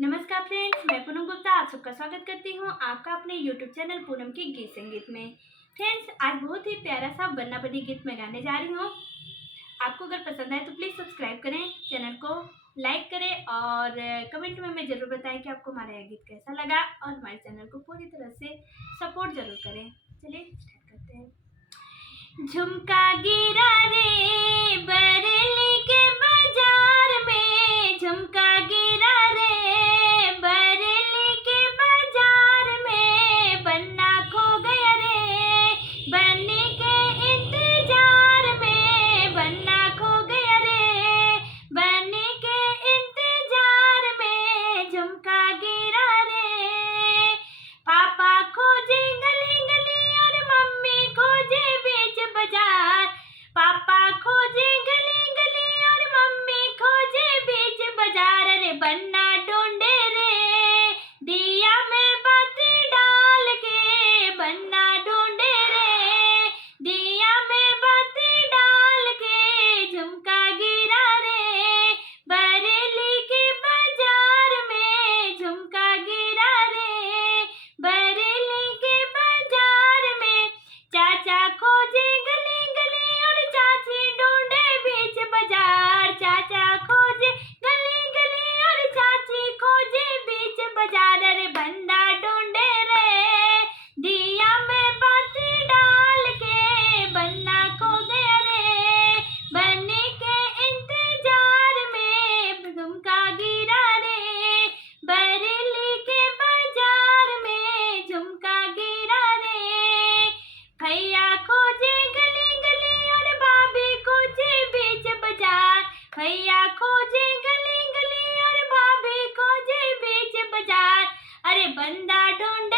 नमस्कार फ्रेंड्स, मैं पूनम गुप्ता आप सबका स्वागत करती हूँ आपका अपने YouTube चैनल पूनम की गीत संगीत में। फ्रेंड्स, आज बहुत ही प्यारा सा बन्ना बन्नी गीत मैं गाने जा रही हूँ। आपको अगर पसंद आए तो प्लीज़ सब्सक्राइब करें, चैनल को लाइक करें और कमेंट में हमें ज़रूर बताएं कि आपको हमारा यह गीत कैसा लगा और हमारे चैनल को पूरी तरह से सपोर्ट ज़रूर करें। चलिए स्टार्ट करते हैं। झुमका गिरा रे बरेली के बाजार में, झुमका गिरा रे बरेली के बाजार में, बन्ना खो गया रे बन्नी के इंतजार में, बन्ना खो गया रे बन्नी के इंतजार में, झुमका गिरा रे। पापा खोजे गली गली और मम्मी खोजे बीच बाजार, पापा खोजे गली गली और मम्मी खोजे बीच बाजार। अरे बन्ना ढूंढे रे दिया में बाती डाल के, बन्ना ढूंढे रे दिया में बाती डाल के, झुमका गिरा रे बरेली के बाजार में, झुमका गिरा रे बरेली के बाजार में। चाचा खोजे गली गली और चाची ढूंढे बीच बाजार, चाचा खोजे गली गली और चाची खोजे बीच बाजार। अरे बन्ना ढूंढे रे दिया में बाती डाल के, बन्ना खो गया रे बन्नी के इंतजार में, झुमका गिरा रे बरेली के बाजार में, झुमका गिरा रे। भैया खोजे गली गली और भाभी खोजे बीच बाजार, भैया खोजे गली गली और भाभी खोजे बीच बाजार। अरे बंदा ढूंढ